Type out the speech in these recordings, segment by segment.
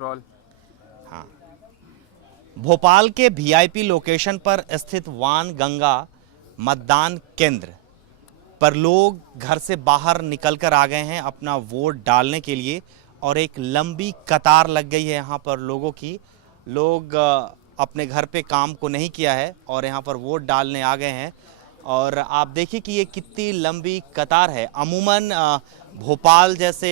Role. हाँ, भोपाल के VIP location पर स्थित वानगंगा मतदान केंद्र पर लोग घर से बाहर निकलकर आ गए हैं अपना वोट डालने के लिए और एक लंबी कतार लग गई है यहाँ पर लोगों की। लोग अपने घर पे काम को नहीं किया है और यहाँ पर वोट डालने आ गए हैं और आप देखिए कि ये कितनी लंबी कतार है। अमूमन भोपाल जैसे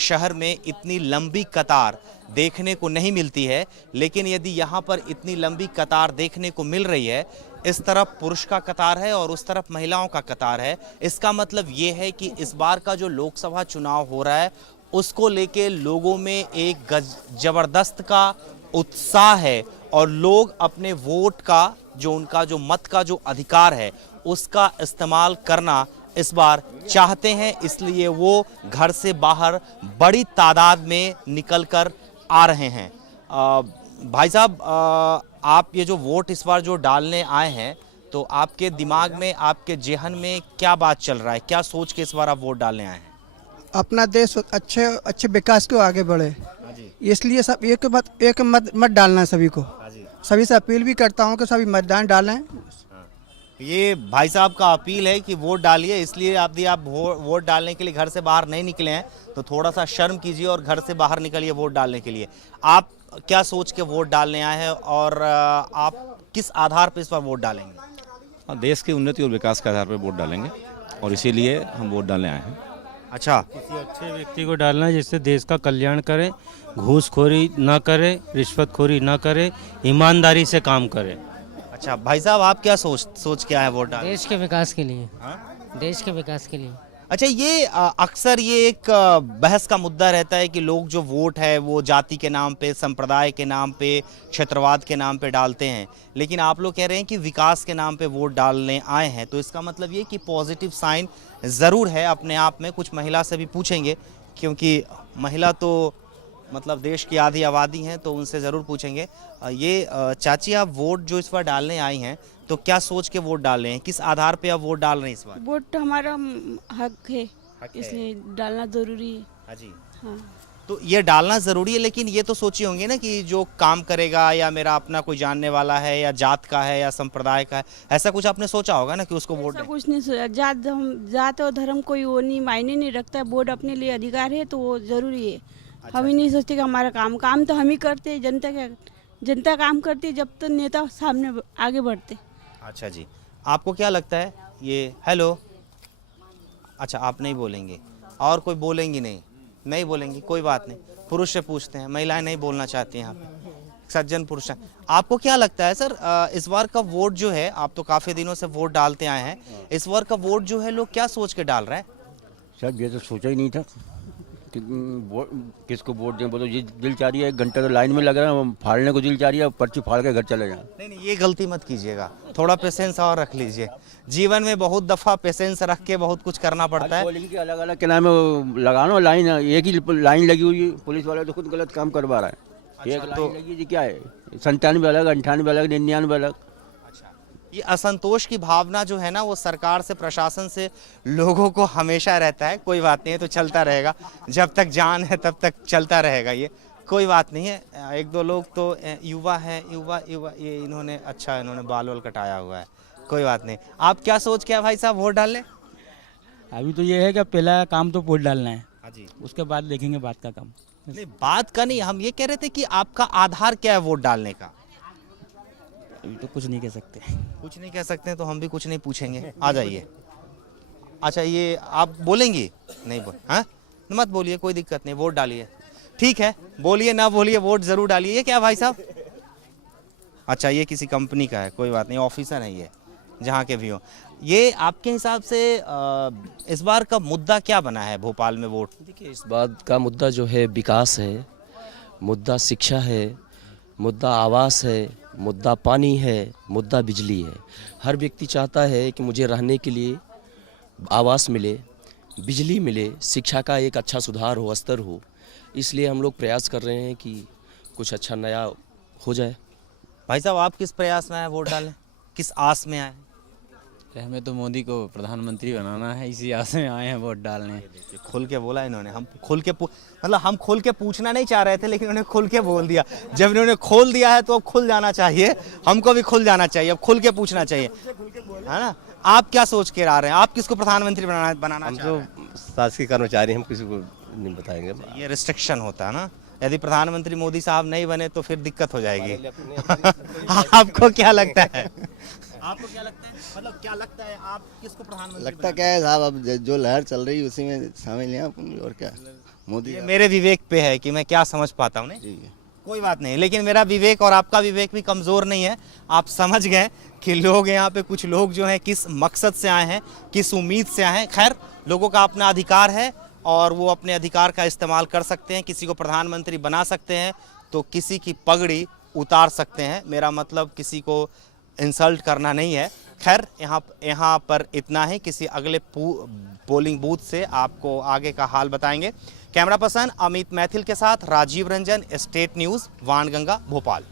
शहर में इतनी लंबी कतार देखने को नहीं मिलती है, लेकिन यदि यहाँ पर इतनी लंबी कतार देखने को मिल रही है, इस तरफ पुरुष का कतार है और उस तरफ महिलाओं का कतार है, इसका मतलब ये है कि इस बार का जो लोकसभा चुनाव हो रहा है उसको लेके लोगों में एक जबरदस्त का उत्साह है और लोग अपने वोट का जो उनका जो मत का जो अधिकार है उसका इस्तेमाल करना इस बार चाहते हैं, इसलिए वो घर से बाहर बड़ी तादाद में निकलकर आ रहे हैं। भाई साहब, आप ये जो वोट इस बार जो डालने आए हैं तो आपके दिमाग में, आपके जेहन में क्या बात चल रहा है, क्या सोच के इस बार आप वोट डालने आए हैं? अपना देश अच्छे विकास को आगे बढ़े, इसलिए सब एक मत डालना है सभी को। सभी से अपील भी करता हूं कि सभी मतदान डालें। ये भाई साहब का अपील है कि वोट डालिए, इसलिए आप वोट डालने के लिए घर से बाहर नहीं निकले हैं तो थोड़ा सा शर्म कीजिए और घर से बाहर निकलिए वोट डालने के लिए। आप क्या सोच के वोट डालने आए हैं और आप किस आधार पर इस बार वोट डालेंगे? देश की उन्नति और विकास के आधार पर वोट डालेंगे और इसीलिए हम वोट डालने आए हैं। अच्छा, किसी अच्छे व्यक्ति को डालना है जिससे देश का कल्याण करे, घूसखोरी ना करे, रिश्वतखोरी ना करे, ईमानदारी से काम करे। अच्छा भाई साहब, आप क्या सोच के आए वोट डालने? देश के विकास के लिए। देश के विकास के लिए। अच्छा, ये अक्सर ये एक बहस का मुद्दा रहता है कि लोग जो वोट है वो जाति के नाम पे, संप्रदाय के नाम पे, क्षेत्रवाद के नाम पे डालते हैं, लेकिन आप लोग कह रहे हैं कि विकास के नाम पे वोट डालने आए हैं, तो इसका मतलब ये कि पॉजिटिव साइन ज़रूर है अपने आप में। कुछ महिला से भी पूछेंगे क्योंकि महिला तो मतलब देश की आधी आबादी हैं, तो उनसे ज़रूर पूछेंगे। ये चाची, आप वोट जो इस बार डालने आई हैं तो क्या सोच के वोट डाल रहे हैं, किस आधार पे आप वोट डाल रहे हैं इस बार? वोट हमारा हक है, इसलिए डालना ज़रूरी है। हाँ जी। हाँ, तो ये डालना ज़रूरी है, लेकिन ये तो सोची होंगे ना कि जो काम करेगा या मेरा अपना कोई जानने वाला है या जात का है या संप्रदाय का है, ऐसा कुछ आपने सोचा होगा ना कि उसको वोट दें? कुछ नहीं सोचा। जात और धर्म कोई वो नहीं, मायने नहीं रखता है। वोट अपने लिए अधिकार है तो वो ज़रूरी है। अच्छा, हम ही नहीं सोचते कि हमारा काम तो हम ही करते हैं, जनता काम करती है जब तक नेता सामने आगे बढ़ते। अच्छा जी, आपको क्या लगता है ये? हेलो, अच्छा आप नहीं बोलेंगे और कोई बोलेंगी नहीं बोलेंगी, कोई बात नहीं, पुरुष से पूछते हैं, महिलाएं नहीं बोलना चाहती हैं, यहाँ पे सज्जन पुरुष हैं। आपको क्या लगता है सर, इस बार का वोट जो है, आप तो काफ़ी दिनों से वोट डालते आए हैं, इस बार का वोट जो है लोग क्या सोच के डाल रहे हैं? सर ये तो सोचा ही नहीं था कि किसको वोट दें। बोलो ये दिल चाह रही है, एक घंटा तो लाइन में लग रहा है, फाड़ने को दिल चाह रही है, पर्ची फाड़ के घर चले जाएं। नहीं, ये गलती मत कीजिएगा, थोड़ा पेशेंस और रख लीजिए। जीवन में बहुत दफ़ा पेशेंस रख के बहुत कुछ करना पड़ता है। अलग अलग क्या नाम है लगाना लाइन, एक ही लाइन लगी हुई है, पुलिस वाले तो खुद गलत काम करवा रहा है। एक लाइन लगी जी, क्या है 97 अलग, 98 अलग, 99 अलग। ये असंतोष की भावना जो है ना, वो सरकार से, प्रशासन से लोगों को हमेशा रहता है। कोई बात नहीं है, तो चलता रहेगा, जब तक जान है तब तक चलता रहेगा, ये कोई बात नहीं है। एक दो लोग तो युवा हैं, युवा ये इन्होंने बाल वाल कटाया हुआ है, कोई बात नहीं। आप क्या सोच के भाई साहब वोट डालने? अभी तो ये है कि पहला काम तो वोट डालना है। हाँ जी, उसके बाद देखेंगे बात का काम। नहीं, बात का नहीं, हम ये कह रहे थे कि आपका आधार क्या है वोट डालने का? अभी तो कुछ नहीं कह सकते। कुछ नहीं कह सकते तो हम भी कुछ नहीं पूछेंगे, आ जाइए। अच्छा, ये आप बोलेंगी? नहीं हाँ, मत बोलिए, कोई दिक्कत नहीं, वोट डालिए। ठीक है, बोलिए ना बोलिए, वोट जरूर डालिए। ये क्या भाई साहब? अच्छा, ये किसी कंपनी का है, कोई बात नहीं, ऑफिसर है ये, जहाँ के भी हो। ये आपके हिसाब से इस बार का मुद्दा क्या बना है भोपाल में वोट? देखिए, इस बात का मुद्दा जो है विकास है, मुद्दा शिक्षा है, मुद्दा आवास है, मुद्दा पानी है, मुद्दा बिजली है। हर व्यक्ति चाहता है कि मुझे रहने के लिए आवास मिले, बिजली मिले, शिक्षा का एक अच्छा सुधार हो, स्तर हो। इसलिए हम लोग प्रयास कर रहे हैं कि कुछ अच्छा नया हो जाए। भाई साहब, आप किस प्रयास में आए वोट डालें, किस आस में आए? हमें तो मोदी को प्रधानमंत्री बनाना है, इसी आस में आए हैं वोट डालने। खुल के बोला इन्होंने, हम खुल के मतलब हम खुल के पूछना नहीं चाह रहे थे, लेकिन उन्होंने खुल के बोल दिया। जब इन्होंने खोल दिया है तो अब खुल जाना चाहिए, हमको भी खुल जाना चाहिए, अब खुल के पूछना चाहिए, है ना। आप क्या सोच के आ रहे हैं, आप किसको प्रधानमंत्री बनाना हम चाह रहे तो हैं? शासकीय कर्मचारी, हम किसी को नहीं बताएंगे। ये रिस्ट्रिक्शन होता है ना, यदि प्रधानमंत्री मोदी साहब नहीं बने तो फिर दिक्कत हो जाएगी। आपको क्या लगता है, आपको क्या लगता है, मतलब क्या लगता है, आप किसको प्रधानमंत्री लगता क्या है साहब, अब जो लहर चल रही है उसी में शामिल हैं अपन, और क्या मोदी ये मेरे विवेक पे है कि मैं क्या समझ पाता हूँ। नहीं कोई बात नहीं, लेकिन मेरा विवेक और आपका विवेक भी कमज़ोर नहीं है। आप समझ गए कि लोग यहाँ पे कुछ लोग जो हैं किस मकसद से आए हैं, किस उम्मीद से आए हैं। खैर, लोगों का अपना अधिकार है और वो अपने अधिकार का इस्तेमाल कर सकते हैं। किसी को प्रधानमंत्री बना सकते हैं तो किसी की पगड़ी उतार सकते हैं। मेरा मतलब किसी को इंसल्ट करना नहीं है। खैर, यहाँ पर इतना ही। किसी अगले पोलिंग बूथ से आपको आगे का हाल बताएंगे। कैमरा पर्सन अमित मैथिल के साथ राजीव रंजन, स्टेट न्यूज़, वाणगंगा, भोपाल।